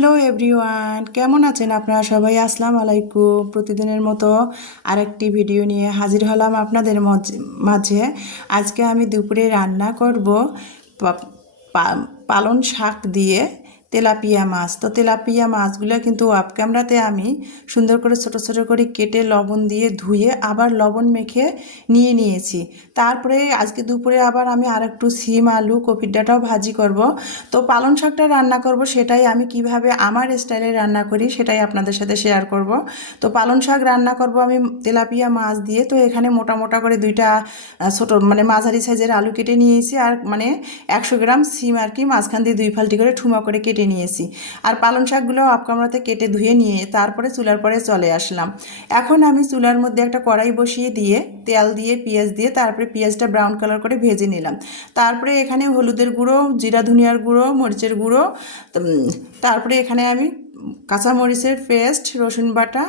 Hello everyone, কেমন আছেন আপনারা সবাই? আসসালামু আলাইকুম। প্রতিদিনের মতো আরেকটি ভিডিও নিয়ে হাজির হলাম আপনাদের মাঝে। আজকে আমি দুপুরে রান্না করব পালং শাক দিয়ে তেলাপিয়া মাছ। তো তেলাপিয়া মাছগুলো কিন্তু অফ ক্যামেরাতে আমি সুন্দর করে ছোট ছোট করে কেটে লবণ দিয়ে ধুয়ে আবার লবণ মেখে নিয়েছি। তারপরে আজকে দুপুরে আবার আমি আরেকটু সিম আলু কপির ডাঁটাও ভাজি করব। তো পালং শাকটা রান্না করব, সেটাই আমি কিভাবে আমার স্টাইলে রান্না করি সেটাই আপনাদের সাথে শেয়ার করব। তো পালং শাক রান্না করব আমি তেলাপিয়া মাছ দিয়ে। তো এখানে মোটা মোটা করে দুইটা ছোটো মাঝারি সাইজের আলু কেটে নিয়েছি, আর 100 গ্রাম সিম আর কি মাঝখান দিয়ে 2 ফালটি করে ঠুমা করে কেটে নিয়েছি। আর পালং শাকগুলো অফ ক্যামেরাতে কেটে ধুয়ে নিয়ে তারপরে চুলার পরে চলে আসলাম। এখন আমি চুলার মধ্যে একটা কড়াই বসিয়ে দিয়ে তেল দিয়ে পেঁয়াজ দিয়ে তারপরে পেঁয়াজটা ব্রাউন কালার করে ভেজে নিলাম। তারপরে এখানে হলুদের গুঁড়ো, জিরা ধনিয়ার গুঁড়ো, মরিচের গুঁড়ো, তারপরে এখানে আমি কাঁচামরিচের পেস্ট, রসুন বাটা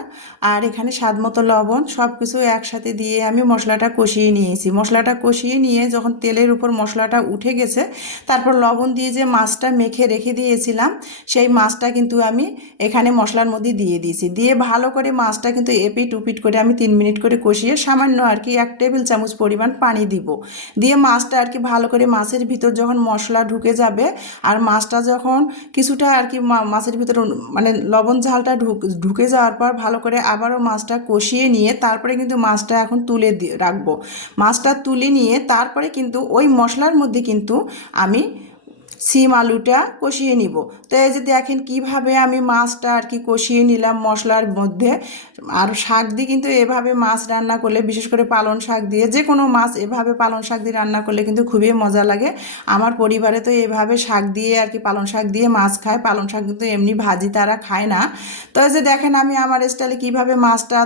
আর এখানে স্বাদ মতো লবণ সব কিছু একসাথে দিয়ে আমি মশলাটা কষিয়ে নিয়েছি। মশলাটা কষিয়ে নিয়ে যখন তেলের উপর মশলাটা উঠে গেছে, তারপর লবণ দিয়ে যে মাছটা মেখে রেখে দিয়েছিলাম সেই মাছটা কিন্তু আমি এখানে মশলার মধ্যে দিয়ে দিয়েছি। দিয়ে ভালো করে মাছটা কিন্তু এপিট উপিট করে আমি 3 মিনিট করে কষিয়ে সামান্য আর কি 1 টেবিল চামচ পরিমাণ পানি দিব। দিয়ে মাছটা আর কি ভালো করে মাছের ভিতর যখন মশলা ঢুকে যাবে আর মাছটা যখন কিছুটা আর কি মাছের ভিতর লবণ ঝালটা ঢুকে যাওয়ার পর ভালো করে আবারও মাছটা কষিয়ে নিয়ে তারপরে কিন্তু মাছটা এখন তুলে রাখবো। মাছটা তুলে নিয়ে তারপরে কিন্তু ওই মশলার মধ্যে কিন্তু আমি সিম আলুটা কষিয়ে নিব। তো এই যে দেখেন কিভাবে আমি মাছটা আর কি কষিয়ে নিলাম মশলার মধ্যে। আর শাক দিয়ে কিন্তু এভাবে মাছ রান্না করলে, বিশেষ করে পালং শাক দিয়ে, যে কোনো মাছ এভাবে পালং শাক দিয়ে রান্না করলে কিন্তু খুবই মজা লাগে। আমার পরিবারে তো এভাবে শাক দিয়ে আর কি পালং শাক দিয়ে মাছ খায়। পালং শাক কিন্তু এমনি ভাজি তারা খায় না। তো এই যে দেখেন আমি আমার স্টাইলে কীভাবে মাছটা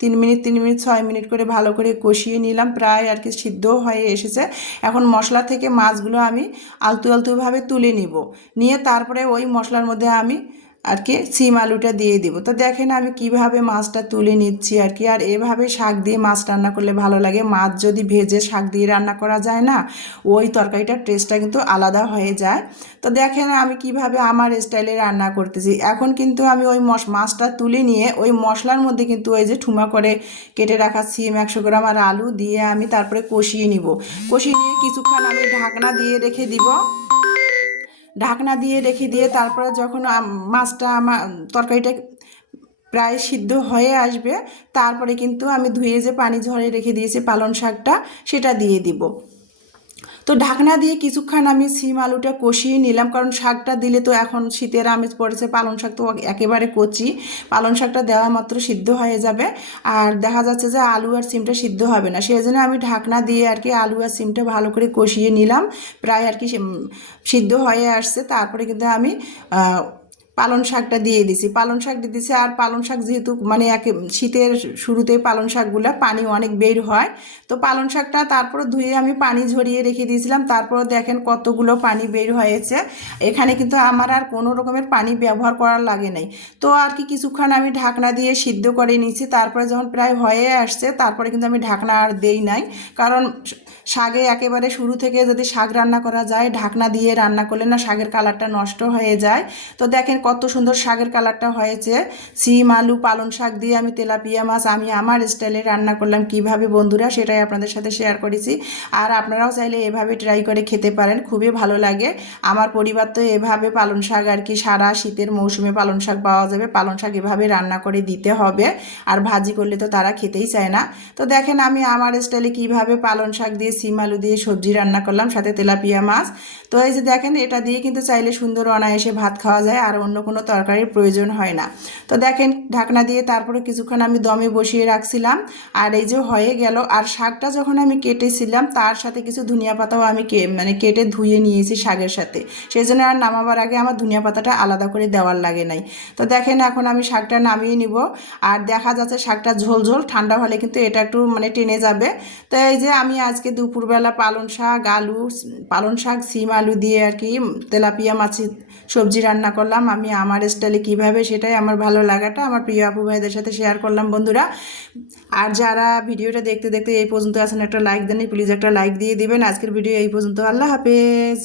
3 মিনিট 6 মিনিট করে ভালো করে কষিয়ে নিলাম, প্রায় আর কি সিদ্ধ হয়ে এসেছে। এখন মশলা থেকে মাছগুলো আমি আলতু আলতুভাবে তুলে নিব, নিয়ে তারপরে ওই মশলার মধ্যে আমি আর কি সিম আলুটা দিয়ে দিব। তো দেখেন আমি কিভাবে মাছটা তুলে নিচ্ছি আর কি। আর এভাবে শাক দিয়ে মাছ রান্না করলে ভালো লাগে। মাছ যদি ভেজে শাক দিয়ে রান্না করা যায় না, ওই তরকারিটার টেস্টটা কিন্তু আলাদা হয়ে যায়। তো দেখেন আমি কিভাবে আমার স্টাইলে রান্না করতেছি। এখন কিন্তু আমি ওই মাছটা তুলে নিয়ে ওই মশলার মধ্যে কিন্তু ওই যে ঠুমা করে কেটে রাখা সিম 100 গ্রাম আর আলু দিয়ে আমি তারপরে কষিয়ে নিব। কষিয়ে নিয়ে কিছুক্ষণ আমি ঢাকনা দিয়ে রেখে দিব। ঢাকনা দিয়ে রেখে দিয়ে তারপরে যখন মাছটা আমার তরকারিটা প্রায় সিদ্ধ হয়ে আসবে, তারপরে কিন্তু আমি ধুয়ে যে পানি ঝরে রেখে দিয়েছি পালং শাকটা সেটা দিয়ে দিব। তো ঢাকনা দিয়ে কিছুক্ষণ আমি সিম আলুটা কষিয়ে নিলাম, কারণ শাকটা দিলে তো এখন শীতের আমেজ পড়েছে, পালং শাক তো একেবারে কচি, পালং শাকটা দেওয়া মাত্র সিদ্ধ হয়ে যাবে। আর দেখা যাচ্ছে যে আলু আর সিমটা সিদ্ধ হবে না, সেই জন্য আমি ঢাকনা দিয়ে আর কি আলু আর সিমটা ভালো করে কষিয়ে নিলাম। প্রায় আর কি সিদ্ধ হয়ে আসছে। তারপরে কিন্তু আমি পালং শাকটা দিয়ে দিছি। পালং শাক দিয়ে দিছি। আর পালং শাক যেহেতু শীতের শুরুতেই পালং শাকগুলো পানি অনেক বের হয়, তো পালং শাকটা তারপর ধুয়ে আমি পানি ঝরিয়ে রেখে দিয়েছিলাম। তারপর দেখেন কতগুলো পানি বের হয়েছে। এখানে কিন্তু আমার আর কোনো রকমের পানি ব্যবহার করার লাগে নাই। তো আর কি কিছুক্ষণ আমি ঢাকনা দিয়ে সিদ্ধ করে নিয়েছি। তারপরে যখন প্রায় হয়ে আসছে, তারপরে কিন্তু আমি ঢাকনা আর দেই নাই, কারণ শাকে একেবারে শুরু থেকে যদি শাক রান্না করা যায় ঢাকনা দিয়ে রান্না করলে না শাকের কালারটা নষ্ট হয়ে যায়। তো দেখেন কত সুন্দর শাকের কালারটা হয়েছে। সিম আলু পালং শাক দিয়ে আমি তেলাপিয়া মাছ আমি আমার স্টাইলে রান্না করলাম কিভাবে বন্ধুরা, সেটাই আপনাদের সাথে শেয়ার করেছি। আর আপনারাও চাইলে এভাবে ট্রাই করে খেতে পারেন, খুবই ভালো লাগে। আমার পরিবার তো এভাবে পালং শাক আর কি সারা শীতের মৌসুমে পালং শাক পাওয়া যাবে, পালং শাক এভাবে রান্না করে দিতে হবে। আর ভাজি করলে তো তারা খেতেই চায় না। তো দেখেন আমি আমার স্টাইলে কিভাবে পালং শাক দিয়ে সিম আলু দিয়ে সবজি রান্না করলাম, সাথে তেলাপিয়া মাছ। তো এই যে দেখেন এটা দিয়ে কিন্তু চাইলে সুন্দর অনায়াসে ভাত খাওয়া যায়, আর অন্য কোনো তরকারির প্রয়োজন হয় না। তো দেখেন ঢাকনা দিয়ে তারপরে কিছুক্ষণ আমি দমে বসিয়ে রাখছিলাম। আর এই যে হয়ে গেল। আর শাকটা যখন আমি কেটেছিলাম তার সাথে কিছু ধনিয়া পাতাও আমি কেটে ধুয়ে নিয়েছি শাকের সাথে, সেই জন্য আর নামাবার আগে আমার ধনিয়া পাতাটা আলাদা করে দেওয়ার লাগে নাই। তো দেখেন এখন আমি শাকটা নামিয়ে নিব। আর দেখা যাচ্ছে শাকটা ঝোল ঝোল, ঠান্ডা হলে কিন্তু এটা একটু টেনে যাবে। তো এই যে আমি আজকে দুপুরবেলা পালং শাক সিম আলু দিয়ে আর কি তেলাপিয়া মাছের সবজি রান্না করলাম আমি আমার স্টাইলে কিভাবে, সেটাই আমার ভালো লাগাটা আমার প্রিয় আপু ভাইদের সাথে শেয়ার করলাম বন্ধুরা। আর যারা ভিডিওটা দেখতে দেখতে এই পর্যন্ত আছেন একটা লাইক দেন, প্লিজ একটা লাইক দিয়ে দিবেন। আজকের ভিডিও এই পর্যন্ত। আল্লাহ হাফেজ।